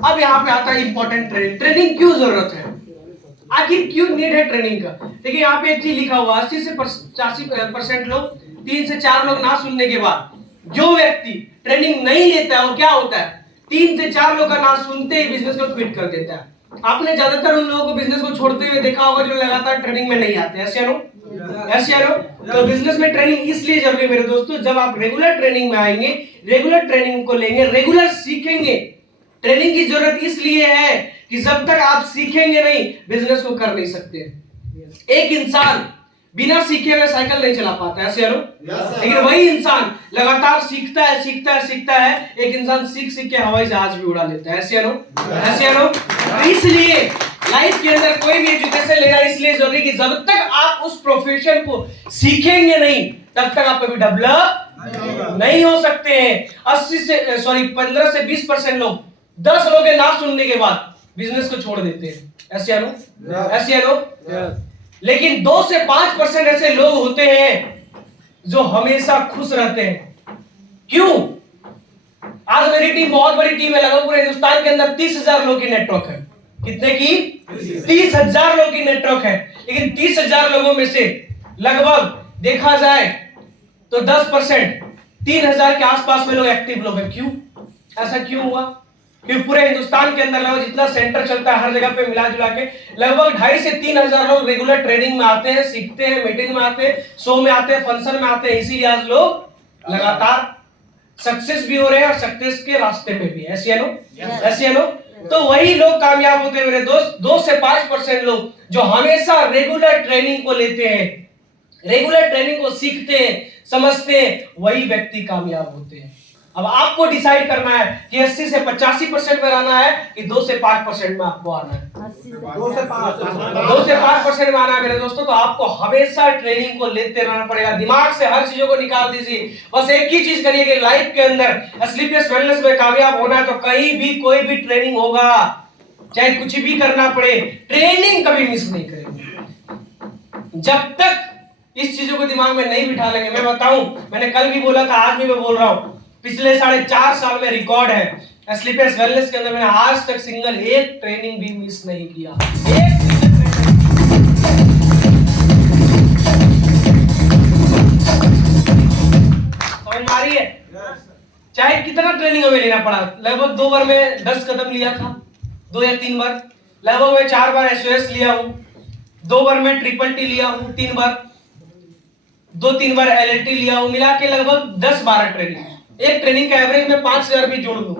अब यहाँ पे आता है इंपॉर्टेंट ट्रेनिंग। ट्रेनिंग क्यों जरूरत है, आखिर क्यों नीड है ट्रेनिंग का? देखिए यहाँ पे एक चीज लिखा हुआ, 80 से 85% लोग, 3 से 4 लोग ना सुनने के बाद जो व्यक्ति ट्रेनिंग नहीं लेता है वो क्या होता है, 3 से 4 लोग का ना सुनते ही बिजनेस को क्विट कर देता है। आपने ज्यादातर उन लोगों को बिजनेस को छोड़ते हुए देखा होगा जो लगातार ट्रेनिंग में नहीं आते, ऐसे नो? ऐसे नो? तो बिजनेस में ट्रेनिंग इसलिए जरूरी है मेरे दोस्तों, जब आप रेगुलर ट्रेनिंग में आएंगे, रेगुलर ट्रेनिंग को लेंगे, रेगुलर सीखेंगे। ट्रेनिंग की जरूरत इसलिए है कि जब तक आप सीखेंगे नहीं बिजनेस को कर नहीं सकते। एक इंसान बिना सीखे हुए साइकिल नहीं चला पाता, ऐसे नो? लेकिन वही इंसान लगातार सीखता है, सीखता है, सीखता है, एक इंसान सीख सीख के हवाई जहाज भी उड़ा लेता है, ऐसे नो? ऐसे नो? इसलिए लाइफ के अंदर कोई भी एजुकेशन लेना इसलिए जरूरी कि जब तक आप उस प्रोफेशन को सीखेंगे नहीं तब तक आप कभी डेवलप नहीं हो सकते हैं। 15 से 20% लोग 10 लोग के ना सुनने के बाद बिजनेस को छोड़ देते हैं, ऐसे नो? ऐसे नो? लेकिन 2 से 5% ऐसे लोग होते हैं जो हमेशा खुश रहते हैं। क्यों? आज मेरी टीम बहुत बड़ी टीम है, लगभग पूरे हिंदुस्तान के अंदर 30,000 लोगों की नेटवर्क है। कितने की? 30,000 लोगों की नेटवर्क है। लेकिन 30,000 लोगों में से लगभग देखा जाए तो 10%, 3,000 के आसपास में लोग एक्टिव लोग हैं। क्यों? ऐसा क्यों हुआ? क्योंकि पूरे हिंदुस्तान के अंदर लगभग जितना सेंटर चलता है हर जगह पे मिला जुला के लगभग 2,500 से 3,000 लोग रेगुलर ट्रेनिंग में आते हैं, सीखते हैं, मीटिंग में आते हैं, शो में आते हैं, फंक्शन में आते हैं। इसीलिए आज लोग लगातार सक्सेस भी हो रहे हैं और सक्सेस के रास्ते में भी। ऐसे नो? ऐसे नो? तो वही लोग कामयाब होते हैं मेरे दोस्त। 2 से 5% लोग जो हमेशा रेगुलर ट्रेनिंग को लेते हैं, रेगुलर ट्रेनिंग को सीखते हैं, समझते हैं, वही व्यक्ति कामयाब होते हैं। अब आपको डिसाइड करना है कि 80 से 85% में आना है कि 2 से 5% में आपको आना है। 2 से 5% में आना है मेरे दोस्तों, तो आपको हमेशा ट्रेनिंग को लेते रहना पड़ेगा। दिमाग से हर चीजों को निकाल दीजिए, बस एक ही चीज करिए कि लाइफ के अंदर स्लीपलेस वेलनेस में कामयाब होना है तो कहीं भी कोई भी ट्रेनिंग होगा, चाहे कुछ भी करना पड़े, ट्रेनिंग कभी मिस नहीं करेंगे। जब तक इस चीजों को दिमाग में नहीं बिठा लेंगे, मैं बताऊं, मैंने कल भी बोला था, आज भी मैं बोल रहा हूं, पिछले 4.5 साल में रिकॉर्ड है स्लीपलेस वेलनेस के अंदर, मैंने आज तक सिंगल एक ट्रेनिंग भी मिस नहीं किया। समझ में आ रही है? चाहे कितना ट्रेनिंग हमें लेना पड़ा, लगभग 2 बार में 10 कदम लिया था, 2 या 3 बार, लगभग मैं 4 बार SOS लिया हूं, 2 बार मैं TTT लिया हूं, 3 बार, 2-3 बार LLT लिया हूं, मिला के लगभग 10-12 ट्रेनिंग। एक ट्रेनिंग का एवरेज में 5,000 भी जोड़ दूं,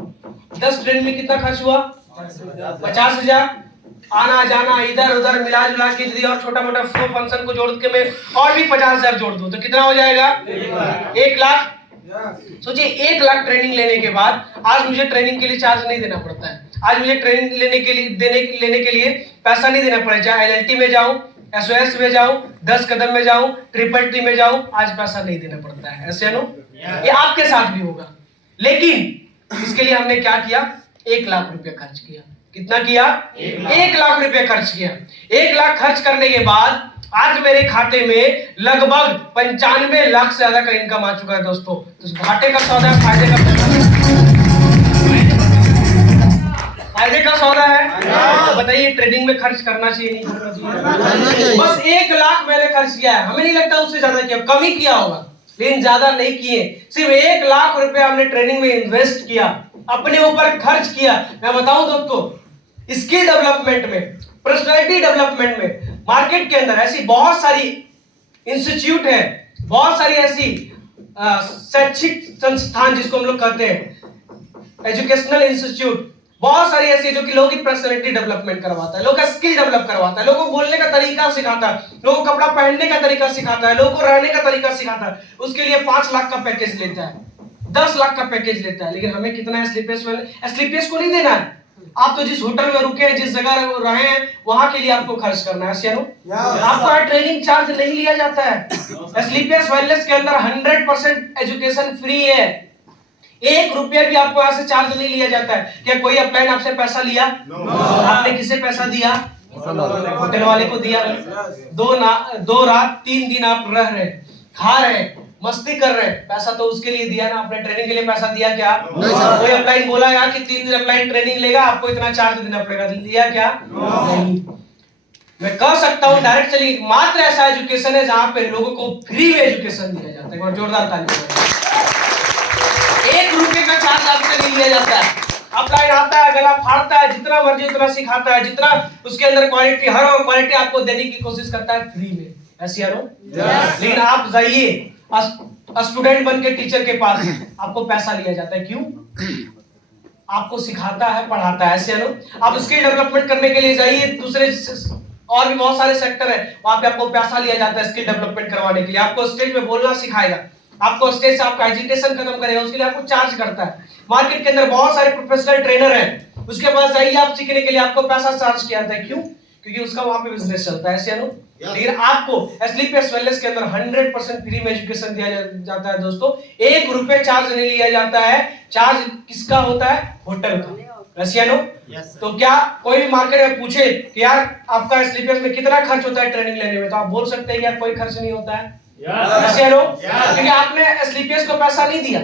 10 ट्रेनिंग में कितना खर्च हुआ? 50,000। आना जाना इधर उधर मिला जुला के यदि और छोटा मोटा फ्लो फंक्शन को जोड़ के मैं और भी 50,000 जोड़ दूं तो कितना हो जाएगा? 1 लाख। सोचिए 1 लाख ट्रेनिंग लेने के बाद आज मुझे ट्रेनिंग के लिए चार्ज नहीं देना पड़ता है। आज मुझे ट्रेनिंग लेने के लिए पैसा नहीं देना पड़ेगा, चाहे LLT में जाऊं, SOS में जाऊं, 10 कदम में जाऊं, TTT में जाऊं, आज पैसा नहीं देना पड़ता है। ऐसे नो? ये आपके साथ भी होगा। लेकिन इसके लिए हमने क्या किया? 1 लाख रुपए खर्च किया। कितना किया? 1 लाख रुपए खर्च किया। 1 लाख खर्च करने के बाद आज मेरे खाते में लगभग 95 लाख से ज्यादा का इनकम आ चुका है दोस्तों। तो घाटे का सौदा फायदे का सौदा है। तो बताइए ट्रेडिंग में खर्च करना चाहिए नहीं करना चाहिए? बस 1 लाख मैंने खर्च किया है, हमें नहीं लगता उससे ज्यादा किया, कम ही किया होगा, लेकिन ज्यादा नहीं किए। सिर्फ 1 लाख रुपए हमने ट्रेनिंग में इन्वेस्ट किया, अपने ऊपर खर्च किया। मैं बताऊं दोस्तों, स्किल डेवलपमेंट में, पर्सनालिटी डेवलपमेंट में, मार्केट के अंदर ऐसी बहुत सारी इंस्टीट्यूट है, बहुत सारी ऐसी शैक्षिक संस्थान जिसको हम लोग कहते हैं एजुकेशनल इंस्टीट्यूट, बहुत सारी ऐसी जो कि लोगों की पर्सनालिटी डेवलपमेंट करवाता है, लोगों का स्किल डेवलप करवाता है, लोगों को बोलने का तरीका सिखाता है, लोगों को कपड़ा पहनने का तरीका सिखाता है, लोगों को रहने का तरीका सिखाता है। उसके लिए 5 लाख का पैकेज लेता है, 10 लाख का पैकेज लेता है। लेकिन हमें कितना है? स्लीपर्स को नहीं देना है। आप तो जिस होटल में रुके हैं, जिस जगह रहे हैं, वहां के लिए आपको खर्च करना है। आपका ट्रेनिंग चार्ज नहीं लिया जाता है। स्लीपर्स वेलनेस के अंदर 100% एजुकेशन फ्री है। 1 रुपया भी आपको यहाँ से चार्ज नहीं लिया जाता है। क्या कोई अपलाइन आपसे पैसा लिया? आपने किसे पैसा दिया? होटल वाले को दिया। 2 रात 3 दिन आप रह रहे, खा रहे, मस्ती कर रहे हैं, पैसा तो उसके लिए दिया ना, आपने ट्रेनिंग के लिए पैसा दिया क्या? नहीं। कोई अपलाइन बोला यार कि 3 दिन अपलाइन ट्रेनिंग लेगा, आपको इतना चार्ज देना पड़ेगा, दिया क्या? नहीं। मैं कह सकता हूँ डायरेक्ट चलिए, मात्र ऐसा एजुकेशन है जहां पे लोगों को फ्री में एजुकेशन दिया जाता है। और जोरदार ताली। 1 रुपए का चार्ज आपसे नहीं लिया जाता है। अपलाइन आता है, गला फाड़ता है, जितना मर्जी उतना सिखाता है, जितना उसके अंदर क्वालिटी, हर क्वालिटी आपको देने की कोशिश करता है फ्री में। ऐसे यारो, लेकिन आप जाइए स्टूडेंट बन के टीचर के पास, आपको पैसा लिया जाता है। क्यों? आपको सिखाता है, पढ़ाता है। ऐसे यारो, आप स्किल डेवलपमेंट करने के लिए जाइए, दूसरे और भी बहुत सारे सेक्टर है, वहां पे आपको पैसा लिया जाता है स्किल डेवलपमेंट करवाने के लिए। आपको स्टेज पे बोलना सिखाएगा, आपको स्टेज से आपका एजुकेशन खत्म करेगा, उसके लिए आपको चार्ज करता है। मार्केट के अंदर बहुत सारे प्रोफेशनल ट्रेनर हैं, उसके पास जाइए आप सीखने के लिए, आपको पैसा चार्ज किया जाता है। क्यों? क्योंकि उसका वहां पे बिजनेस चलता है। ऐसे यारो, लेकिन आपको एसलीपीएस वेलनेस के अंदर 100% फ्री में एजुकेशन दिया जाता है दोस्तों। 1 रुपए चार्ज नहीं लिया जाता है। चार्ज किसका होता है? होटल का। रसियानो, तो क्या कोई भी मार्केट में पूछे कि यार आपका एसलीपीएस में कितना खर्च होता है ट्रेनिंग लेने में, तो आप बोल सकते हैं कि यार कोई खर्च नहीं होता है। रसियानो, क्योंकि आपने एसलीपीएस को पैसा नहीं दिया।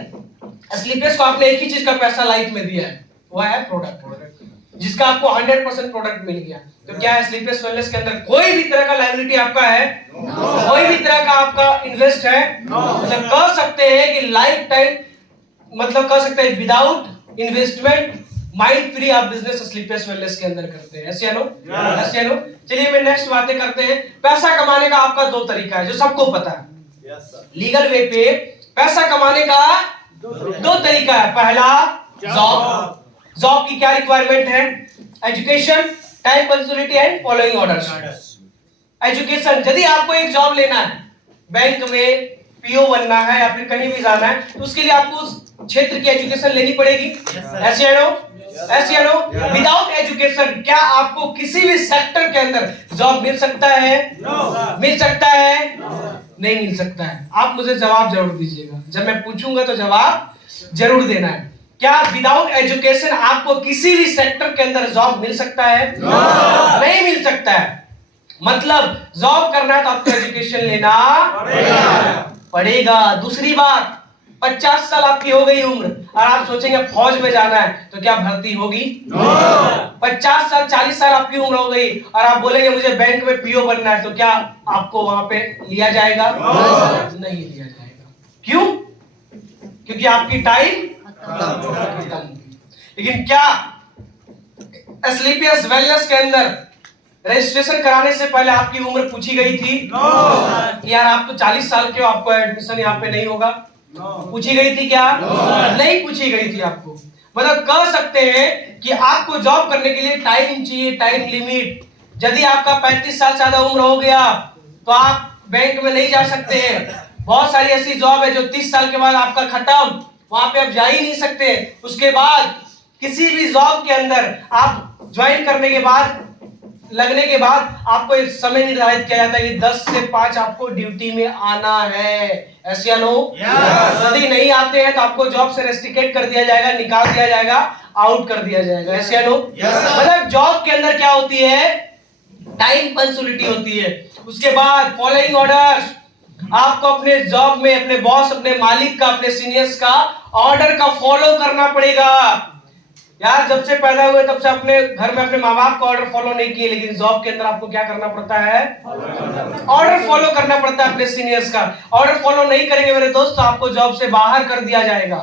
एसलीपीएस को आपने एक ही चीज का पैसा लाइफ में दिया है, वो है प्रोडक्ट, जिसका आपको 100% प्रोडक्ट मिल गया। तो क्या एसलीपीएस वेलनेस के अंदर कोई भी तरह का लायबिलिटी आपका है? कोई भी तरह का आपका इन्वेस्ट है? मतलब कह सकते हैं कि लाइफ टाइम, मतलब कह सकते हैं विदाउट इन्वेस्टमेंट माइंड फ्री आप बिजनेस एसलीपीएस वेलनेस के अंदर करते हैं। ऐसे यानो, ऐसे यानो। चलिए मैं नेक्स्ट बातें करते हैं। पैसा कमाने का आपका 2 तरीका है, जो सबको पता है। लीगल वे पे पैसा कमाने का 2 तरीका है। पहला, जॉब। जॉब की क्या रिक्वायरमेंट है? Education, time punctuality and following orders. Education, यदि आपको एक जॉब लेना है, बैंक में पीओ बनना है या फिर कहीं भी जाना है, तो उसके लिए आपको उस क्षेत्र की एजुकेशन लेनी पड़ेगी। ऐसे ऐसे विदाउट एजुकेशन क्या आपको किसी भी सेक्टर के अंदर जॉब मिल सकता है? मिल सकता है? नहीं मिल सकता है। आप मुझे जवाब जरूर दीजिएगा, जब मैं पूछूंगा तो जवाब जरूर देना है। क्या विदाउट एजुकेशन आपको किसी भी सेक्टर के अंदर जॉब मिल सकता है? नहीं मिल सकता है। मतलब जॉब करना है तो आपको एजुकेशन लेना पड़ेगा। दूसरी बात, 50 साल आपकी हो गई उम्र और आप सोचेंगे फौज में जाना है, तो क्या भर्ती होगी? 50 साल 40 साल आपकी उम्र हो गई और आप बोलेंगे मुझे बैंक में पीओ बनना है, तो क्या आपको वहां पे लिया जाएगा? नहीं लिया जाएगा। क्यों? क्योंकि आपकी टाइम खत्म। लेकिन क्या एसलीपीएस वेलनेस के अंदर रजिस्ट्रेशन कराने से पहले आपकी उम्र पूछी गई थी? यार आप तो 40 साल के हो, आपको एडमिशन यहाँ पे नहीं होगा। पूछी गई थी क्या? नहीं पूछी गई थी आपको। मतलब कह सकते हैं कि आपको जॉब करने के लिए टाइम चाहिए, टाइम लिमिट। यदि आपका 35 साल से ज्यादा उम्र हो गया तो आप बैंक में नहीं जा सकते हैं। बहुत सारी ऐसी जॉब है जो 30 साल के बाद आपका खत्म, वहां पे आप जा ही नहीं सकते। उसके बाद किसी भी जॉब के अंदर आप ज्वाइन करने के बाद, लगने के बाद आपको एक समय निर्धारित किया जाता है कि 10 से 5 आपको ड्यूटी में आना है। ऐसे या नो? यदि नहीं आते हैं तो आपको जॉब से रेस्ट्रिकेट कर दिया जाएगा, निकाल दिया जाएगा, आउट कर दिया जाएगा। ऐसे या नो? मतलब जॉब के अंदर क्या होती है? टाइम पंक्चुअलिटी होती है। उसके बाद फॉलोइंग ऑर्डर्स, आपको अपने जॉब में अपने बॉस, अपने मालिक का, अपने सीनियर्स का ऑर्डर का फॉलो करना पड़ेगा। यार जब से पैदा हुए तब से अपने घर में अपने माँ बाप का ऑर्डर फॉलो नहीं किए, लेकिन जॉब के अंदर आपको क्या करना पड़ता है? ऑर्डर फॉलो करना पड़ता है अपने सीनियर्स का। ऑर्डर फॉलो नहीं करेंगे मेरे दोस्त तो आपको जॉब से बाहर कर दिया जाएगा।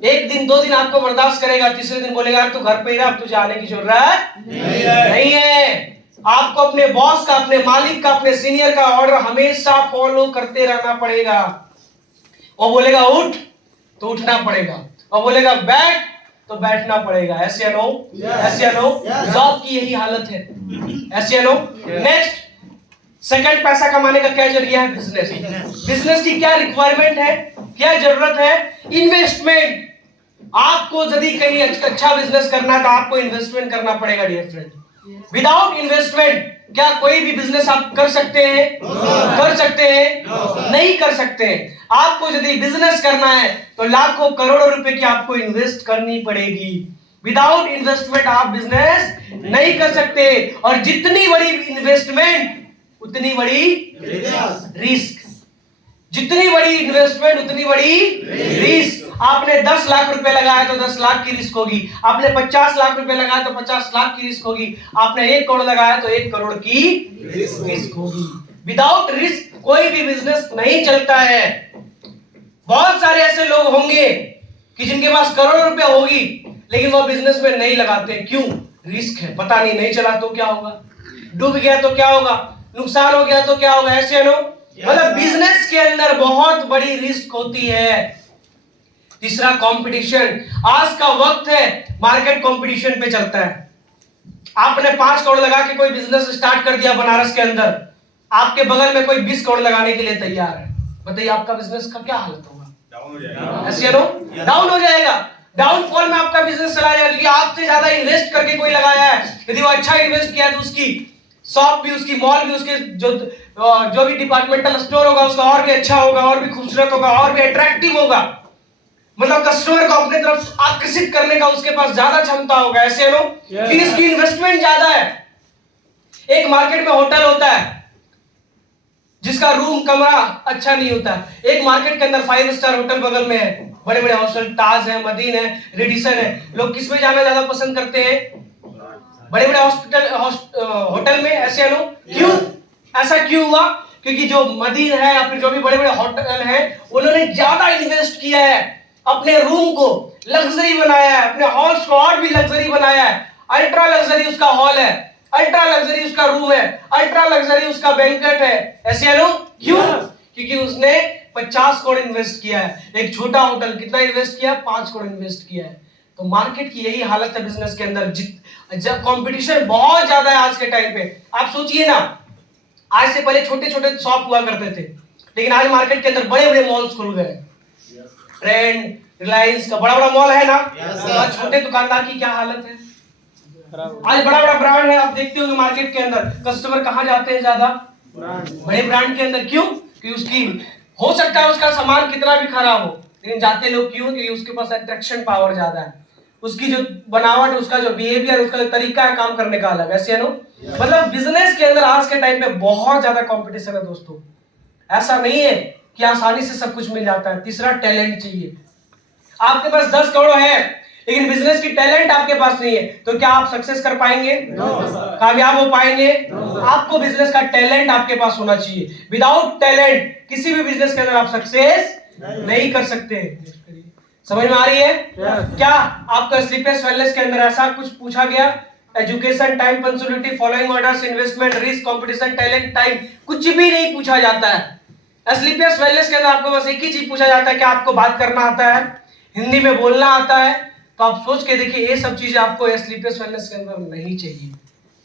1 दिन 2 दिन आपको बर्दाश्त करेगा, तीसरे दिन बोलेगा तू घर पे ही रह, तुझे आने की जरूरत नहीं है। आपको अपने बॉस का, अपने मालिक का, अपने सीनियर का ऑर्डर हमेशा फॉलो करते रहना पड़ेगा। वो बोलेगा उठ तो उठना पड़ेगा, और बोलेगा बैठ तो बैठना पड़ेगा। ऐसे या नो? ऐसे या नो? जॉब की यही हालत है। ऐसे या नो? नेक्स्ट, सेकंड पैसा कमाने का क्या जरिया है? बिजनेस। बिजनेस की क्या रिक्वायरमेंट है, क्या जरूरत है? इन्वेस्टमेंट। आपको यदि कहीं अच्छा बिजनेस करना है तो आपको इन्वेस्टमेंट करना पड़ेगा डियर फ्रेंड। विदाउट इन्वेस्टमेंट क्या कोई भी बिजनेस आप कर सकते हैं? कर सकते हैं? नहीं कर सकते हैं। आपको यदि बिजनेस करना है तो लाखों करोड़ों रुपए की आपको इन्वेस्ट करनी पड़ेगी। विदाउट इन्वेस्टमेंट आप बिजनेस नहीं कर सकते, और जितनी बड़ी इन्वेस्टमेंट उतनी बड़ी रिस्क। जितनी बड़ी इन्वेस्टमेंट उतनी बड़ी रिस्क। आपने 10 लाख रुपए लगाया तो 10 लाख की रिस्क होगी, आपने 50 लाख रुपए लगाया तो 50 लाख की रिस्क होगी, आपने 1 करोड़ लगाया तो 1 करोड़ की रिस्क होगी। विदाउट रिस्क कोई भी बिजनेस नहीं चलता है। बहुत सारे ऐसे लोग होंगे कि जिनके पास करोड़ों रुपए होगी लेकिन वो बिजनेस में नहीं लगाते। क्यों? रिस्क है, पता नहीं चला तो क्या होगा, डूब गया तो क्या होगा, नुकसान हो गया तो क्या होगा। ऐसे नो मतलब बिजनेस के अंदर बहुत बड़ी रिस्क होती है। तीसरा कंपटीशन। आज का वक्त है मार्केट कंपटीशन पे चलता है। आपने 5 करोड़ लगा के कोई बिजनेस स्टार्ट कर दिया बनारस के अंदर, आपके बगल में कोई 20 करोड़ लगाने के लिए तैयार है, बताइए आपका बिजनेस का क्या हालत होगा? डाउन हो जाएगा। ऐसे नो डाउन हो जाएगा। डाउनफॉल में आपका बिजनेस चला जाएगा क्योंकि आपसे ज्यादा इन्वेस्ट करके कोई लगाया है। यदि वो अच्छा इन्वेस्ट किया तो उसकी शॉप भी, उसकी मॉल भी, उसके जो भी डिपार्टमेंटल स्टोर होगा उसका और भी अच्छा होगा, और भी खूबसूरत होगा, और भी अट्रैक्टिव होगा। मतलब कस्टमर को अपने तरफ आकर्षित करने का उसके पास ज्यादा क्षमता होगा। ऐसे नो कि इसकी इन्वेस्टमेंट ज्यादा है। एक मार्केट में होटल होता है जिसका रूम कमरा अच्छा नहीं होता। एक मार्केट के अंदर 5 स्टार होटल बगल में है, बड़े बड़े हॉस्टल, ताज है, मदीन है, रेडिसन है। लोग किस में जाना ज्यादा पसंद करते हैं? बड़े बड़े होटल में। ऐसे नो क्यों? ऐसा क्यों हुआ? क्योंकि जो मदीन है या फिर जो भी बड़े बड़े होटल हैं उन्होंने ज्यादा इन्वेस्ट किया है, अपने रूम को लग्जरी बनाया है, अपने हॉल्स को और भी लग्जरी बनाया है। अल्ट्रा लग्जरी उसका हॉल है, अल्ट्रा लग्जरी उसका रूम है, अल्ट्रा लग्जरी उसका बैंकेट है। ऐसे नो क्यों? क्योंकि उसने 50 करोड़ इन्वेस्ट किया है। एक छोटा होटल कितना इन्वेस्ट किया? 5 करोड़ इन्वेस्ट किया है। तो मार्केट की यही हालत है बिजनेस के अंदर। जब कंपटीशन बहुत ज्यादा है आज के टाइम पे। आप सोचिए ना, आज से पहले छोटे छोटे शॉप हुआ करते थे, लेकिन आज मार्केट के अंदर बड़े बड़े मॉल्स खुल गए। ट्रेंड, रिलायंस का बड़ा बड़ा मॉल है ना। आज छोटे दुकानदार की क्या हालत है? आज बड़ा बड़ा ब्रांड है, आप देखते होंगे मार्केट के अंदर कस्टमर कहां जाते हैं ज्यादा? बड़े ब्रांड के अंदर। क्यों? कि उसकी हो सकता है उसका सामान कितना भी खराब हो, लेकिन जाते लोग क्यों? क्योंकि उसके पास अट्रैक्शन पावर ज्यादा है, उसकी जो बनावट, उसका जो बिहेवियर, उसका जो तरीका है काम करने का अलग। ऐसे नो मतलब बिजनेस के अंदर आज के टाइम पे बहुत ज्यादा कंपटीशन है दोस्तों। ऐसा नहीं है कि आसानी से सब कुछ मिल जाता है। तीसरा, टैलेंट चाहिए। आपके पास 10 करोड़ है लेकिन बिजनेस की टैलेंट आपके पास नहीं है तो क्या आप सक्सेस कर पाएंगे? कामयाब हो पाएंगे? आपको बिजनेस का टैलेंट आपके पास होना चाहिए। विदाउट टैलेंट किसी भी बिजनेस के अंदर आप सक्सेस नहीं कर सकते। समझ में आ रही है? क्या आपको स्लीपलेस वेलनेस के अंदर ऐसा कुछ पूछा गया? Education, time, punctuality, following orders, investment, risk, competition, talent, time, कुछ भी नहीं पूछा जाता है। स्लीपलेस वेलनेस के अंदर आपको बस एक ही चीज पूछा जाता है कि आपको बात करना आता है, हिंदी में बोलना आता है। तो आप सोच के देखिए, ये सब चीजें आपको स्लीपलेस वेलनेस के अंदर नहीं चाहिए।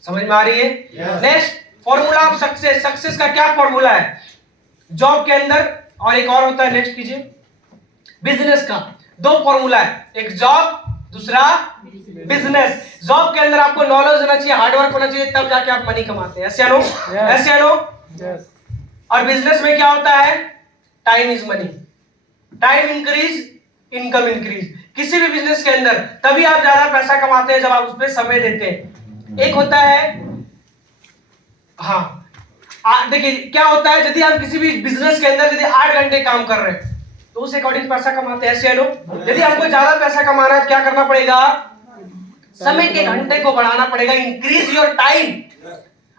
समझ में आ रही है? Next, formula of success. Success का क्या फॉर्मूला है जॉब के अंदर? और एक और होता है, नेक्स्ट कीजिए, बिजनेस का। 2 फॉर्मूला है, एक जॉब, दूसरा बिजनेस। जॉब के अंदर आपको नॉलेज होना चाहिए, हार्डवर्क होना चाहिए, तब जाके आप मनी कमाते हैं। ऐसे नो? ऐसे नो? और बिजनेस में क्या होता है? Time is money. Time increase, income increase. किसी भी बिजनेस के अंदर तभी आप ज्यादा पैसा कमाते हैं जब आप उस पर समय देते हैं। एक होता है, हाँ देखिए क्या होता है, यदि आप किसी भी बिजनेस के अंदर यदि 8 घंटे काम कर रहे हैं तो उस अकॉर्डिंग पैसा कमाते हैं। ऐसे लो, यदि आपको ज्यादा पैसा कमाना है क्या करना पड़ेगा? समय के घंटे को बढ़ाना पड़ेगा। Increase your time.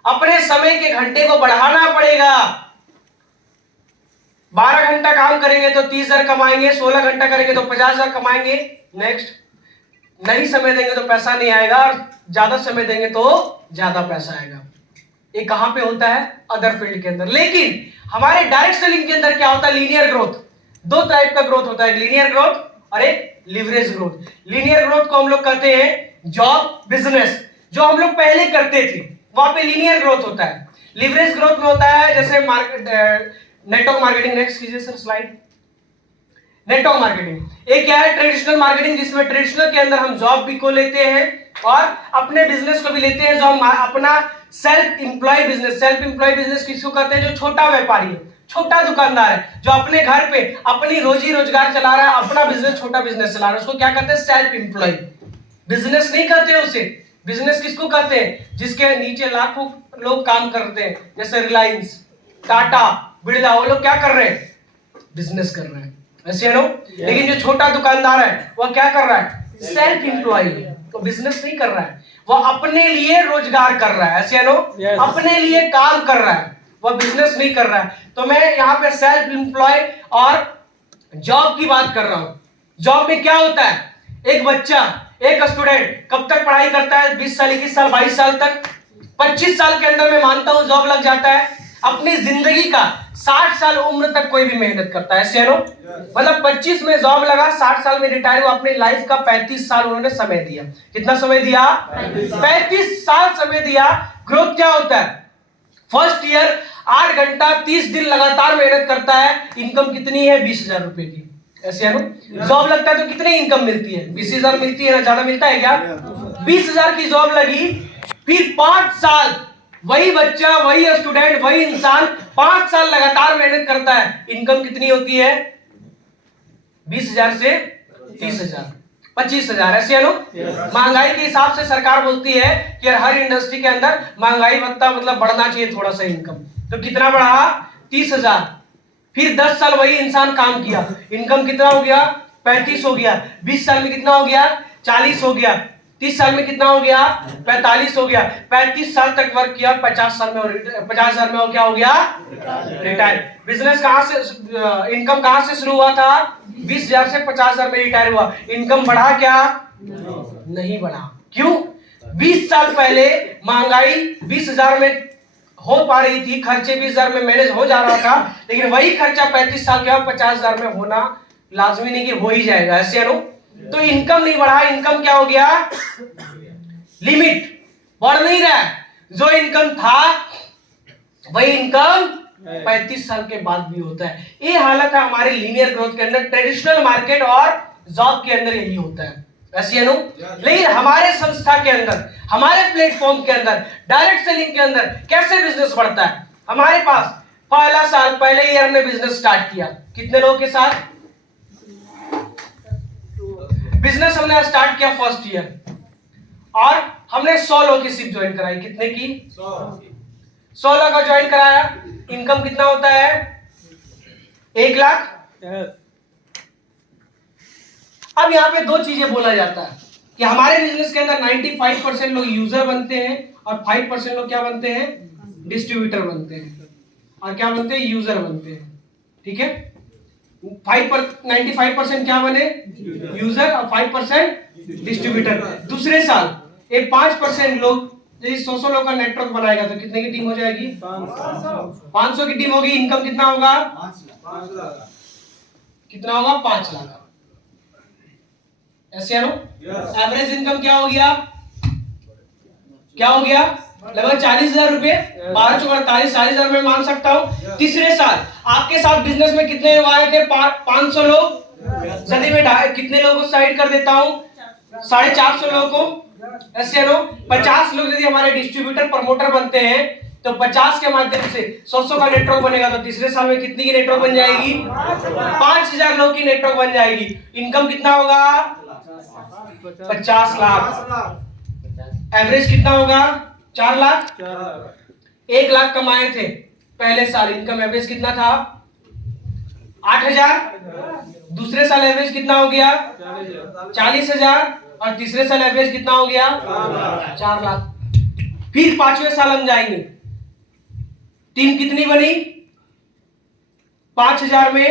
अपने समय के घंटे को बढ़ाना पड़ेगा। 12 घंटा काम करेंगे तो 30,000 कमाएंगे, 16 घंटा करेंगे तो 50,000 कमाएंगे। नेक्स्ट, नहीं समय देंगे तो पैसा नहीं आएगा, और ज्यादा समय देंगे तो ज्यादा पैसा आएगा। ये कहां पे होता है? अदर फील्ड के अंदर। लेकिन हमारे डायरेक्ट सेलिंग के अंदर क्या होता है? Linear growth. 2 टाइप का ग्रोथ होता है, लीनियर ग्रोथ और एक लिवरेज ग्रोथ। लीनियर ग्रोथ को हम लोग कहते हैं जॉब, बिजनेस, जो हम लोग पहले करते थे वहां पे लीनियर ग्रोथ होता है। लिवरेज ग्रोथ में होता है जैसे नेटवर्क मार्केटिंग। नेक्स्ट कीजिए सर स्लाइड। नेटवर्क मार्केटिंग एक क्या है? ट्रेडिशनल मार्केटिंग, जिसमें ट्रेडिशनल के अंदर हम जॉब भी को लेते हैं और अपने बिजनेस को भी लेते हैं। जो हम अपना self employ business, self employ business किसको कहते हैं? जो छोटा व्यापारी है, छोटा दुकानदार है, जो अपने घर पे अपनी रोजी रोजगार चला रहा है, अपना बिजनेस, छोटा बिजनेस चला रहा है, उसको क्या कहते हैं? Self employ. बिजनेस नहीं कहते उसे। बिजनेस किसको कहते हैं? जिसके नीचे लाखों लोग काम करते हैं, जैसे रिलायंस, टाटा, बिरला, वो लोग क्या कर रहे हैं? बिजनेस कर रहा है, ऐसे है ना। लेकिन जो छोटा दुकानदार है वह क्या कर रहा है, सेल्फ एम्प्लॉय है, तो बिजनेस नहीं कर रहा है, वह अपने लिए रोजगार कर रहा है, ऐसे है ना। अपने लिए काम कर रहा है, वह बिजनेस नहीं कर रहा है। तो मैं यहाँ पे सेल्फ एम्प्लॉय और जॉब की बात कर रहा हूं। जॉब में क्या होता है, एक बच्चा, एक स्टूडेंट कब तक पढ़ाई करता है, 20 साल, 21 साल, 22 साल तक, 25 साल के अंदर मैं मानता हूं जॉब लग जाता है। अपनी जिंदगी का 60 साल उम्र तक कोई भी मेहनत करता है, ऐसे है ना। मतलब 25 में जॉब लगा, 60 साल में रिटायर हुआ, अपनी लाइफ का 35 साल उन्होंने समय दिया। कितना समय दिया, 35 साल समय दिया। ग्रोथ क्या होता है, फर्स्ट ईयर 8 घंटा 30 दिन लगातार मेहनत करता है, इनकम कितनी है, 20,000 रुपए की, ऐसे है ना। जॉब लगता है तो कितनी इनकम मिलती है, 20,000 मिलती है ना, ज्यादा मिलता है क्या, 20,000 की जॉब लगी। फिर 5 साल वही बच्चा, वही स्टूडेंट, वही इंसान 5 साल लगातार मेहनत करता है, इनकम कितनी होती है, 20,000 से 30,000, 25,000, ऐसे है ना। महंगाई के हिसाब से सरकार बोलती है कि हर इंडस्ट्री के अंदर महंगाई भत्ता मतलब बढ़ना चाहिए थोड़ा सा इनकम, तो कितना बढ़ा, 30,000। फिर 10 साल वही इंसान काम किया, इनकम कितना हो गया, 35 हो गया। 20 साल में कितना हो गया, 40 हो गया। 30 साल में कितना हो गया, 45 हो गया। 35 साल तक वर्क किया, 50 साल में 50,000 में क्या हो गया, रिटायर। बिजनेस कहां से, इनकम कहां से शुरू हुआ था, 20,000 से 50,000 में रिटायर हुआ। इनकम बढ़ा क्या, नहीं बढ़ा। क्यों, 20 साल पहले महंगाई 20,000 में हो पा रही थी, खर्चे 20,000 में मैनेज हो जा रहा था, लेकिन वही खर्चा 35 साल के बाद 50,000 में होना लाजमी नहीं कि हो ही जाएगा, ऐसे है ना। तो इनकम नहीं बढ़ा, इनकम क्या हो गया, लिमिट बढ़ नहीं रहा है। जो इनकम था वही इनकम 35 साल के बाद भी होता है। ये हालत है हमारे लीनियर ग्रोथ के अंदर, ट्रेडिशनल मार्केट और जॉब के अंदर यही होता है, ऐसे है ना। लेकिन हमारे संस्था के अंदर, हमारे प्लेटफॉर्म के अंदर, डायरेक्ट सेलिंग के अंदर कैसे बिजनेस बढ़ता है। हमारे पास पहला साल, पहले ईयर हमने बिजनेस स्टार्ट किया, कितने लोगों के साथ बिजनेस हमने स्टार्ट किया फर्स्ट ईयर, और हमने 100 लोगों की सिर्फ ज्वाइन कराई, कितने की, 100 लोगों का ज्वाइन कराया। इनकम कितना होता है, 1 लाख। अब यहाँ पे दो चीजें बोला जाता है कि हमारे बिजनेस के अंदर 95% लोग यूजर बनते हैं और 5% लोग क्या बनते हैं, डिस्ट्रीब्यूटर बनते हैं, और क्या बनते हैं, यूजर बनते हैं, ठीक है। 95% क्या बने, यूजर, और 5% डिस्ट्रीब्यूटर। दूसरे साल ये 5% लोग, यदि 100 लोग का नेटवर्क बनाएगा तो कितने की टीम हो जाएगी, 500 की टीम होगी। इनकम कितना होगा, 5 लाख। कितना होगा, 5 लाख, ऐसे है ना। एवरेज इनकम क्या हो गया, क्या हो गया, लगभग 40,000 रुपए, 12 चौक 48, 40,000 में मान सकता हूं। तीसरे साल आपके साथ बिजनेस में कितने लोग आए थे, 500 लोग। सदी में कितने लोगों को साइड कर देता हूं, 450 लोगों को, ऐसे है ना। 50 लोग यदि हमारे डिस्ट्रीब्यूटर प्रमोटर बनते हैं तो 50 के माध्यम से 100 का नेटवर्क बनेगा, तो तीसरे साल में कितनी की नेटवर्क बन जाएगी, 5,000 लोग की नेटवर्क बन जाएगी। इनकम कितना होगा, 50 लाख। एवरेज कितना होगा, 4 लाख। 1 लाख कमाए थे पहले साल, इनकम एवरेज कितना था, 8,000। दूसरे साल एवरेज कितना हो गया, 40,000, और तीसरे साल एवरेज कितना हो गया, 4 लाख। फिर 5वें साल हम जाएंगे, टीम कितनी बनी, 5,000 में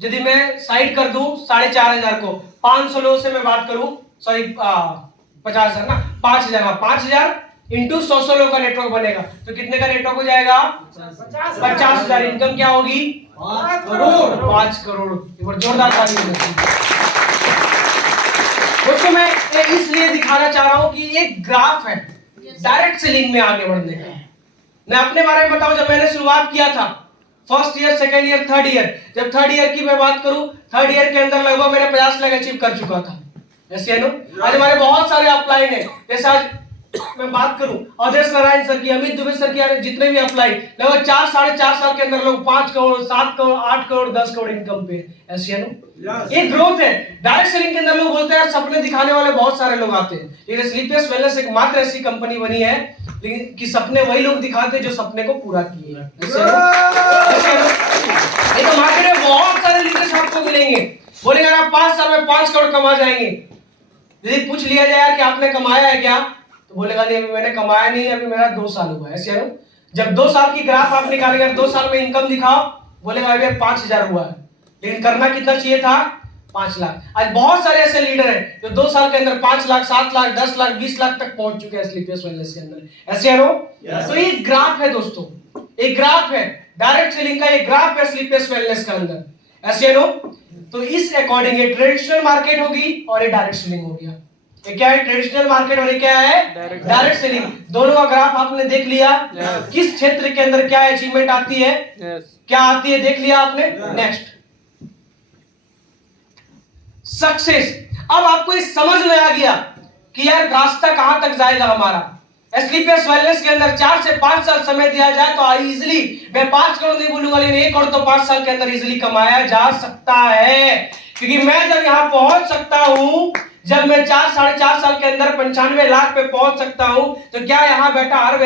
यदि मैं साइड कर दूं 4,500 को, 500 लोगों से मैं बात करूं, सॉरी 50,000 ना, 5,000, 5,000 इंटू 100 लोगों का नेटवर्क बनेगा, तो कितने का नेटवर्क हो जाएगा, 50,000। इनकम क्या होगी, 5 करोड़। 5 करोड़, जोरदार ताली होगी। दोस्तों मैं इसलिए दिखाना चाह रहा हूं कि एक ग्राफ है डायरेक्ट सेलिंग में आगे बढ़ने का। मैं अपने बारे में बताऊं, जब मैंने शुरुआत किया था, first year, second year, third year, जब थर्ड ईयर की मैं बात करूं, थर्ड ईयर के अंदर लगभग मैंने 50 लाख अचीव कर चुका था, ऐसे है ना। आज हमारे बहुत सारे अपलाइन है, जैसे आज मैं बात करूं अवधेश नारायण सर की, अमित दुबे सर की, जितने भी अप्लाई लगभग 4 साढ़े 4 साल के अंदर लोग 5 करोड़, 7 करोड़, 8 करोड़, 10 करोड़ इनकम पे, ऐसे है ना। ये ग्रोथ है। डायरेक्ट सेलिंग के अंदर लोग बोलते हैं सपने दिखाने वाले बहुत सारे लोग आते हैं, लेकिन स्लीपियस वेलनेस एक मात्र ऐसी कंपनी बनी है लेकिन कि सपने वही लोग दिखाते हैं जो सपने को पूरा किए हैं, ऐसे है ना। लेकिन मार्केट में बहुत सारे लीडर्स आपको मिलेंगे, बोलेगा आप 5 साल में 5 करोड़ कमा जाएंगे। यदि पूछ लिया जाए यार कि आपने कमाया है क्या, तो बोलेगा नहीं अभी मैंने कमाया नहीं, अभी मेरा 2 साल हुआ है। ऐसे है ना? जब 2 साल की ग्राफ आप निकालेंगे, 2 साल में इनकम दिखाओ, बोलेगा अभी 5,000 हुआ है, लेकिन करना कितना चाहिए था? 5 लाख। आज बहुत सारे ऐसे लीडर हैं जो 2 साल के अंदर 5 लाख, 7 लाख, 10 लाख, 20 लाख तक पहुंच चुके हैं स्लीपर्स वेलनेस के अंदर। ऐसे है नो? तो ये ग्राफ है दोस्तों, एक ग्राफ है डायरेक्ट सेलिंग का, एक ग्राफ है स्लीपर्स वेलनेस का अंदर। ऐसे है नो? तो इस अकॉर्डिंग ये ट्रेडिशनल मार्केट होगी और ये डायरेक्ट सेलिंग हो गया। ये क्या है? ट्रेडिशनल मार्केट और ये क्या है? Direct selling. दोनों का ग्राफ आपने देख लिया। किस क्षेत्र के अंदर क्या अचीवमेंट आती है, क्या आती है, देख लिया आपने। Next success. अब आपको इस समझ में आ गया कि यार रास्ता कहां तक जाएगा हमारा। स्लीपर्स वेलनेस के अंदर 4 से 5 साल समय दिया जाए तो इजीली, मैं 5 करोड़ नहीं बोलूंगा लेकिन 1 करोड़ तो 5 साल के अंदर इजीली कमाया जा सकता है। क्योंकि मैं जब यहां पहुंच सकता हूं, जब मैं 4 साढ़े 4 साल के अंदर 95 लाख पे पहुंच सकता हूं, तो क्या यहां बैठा हर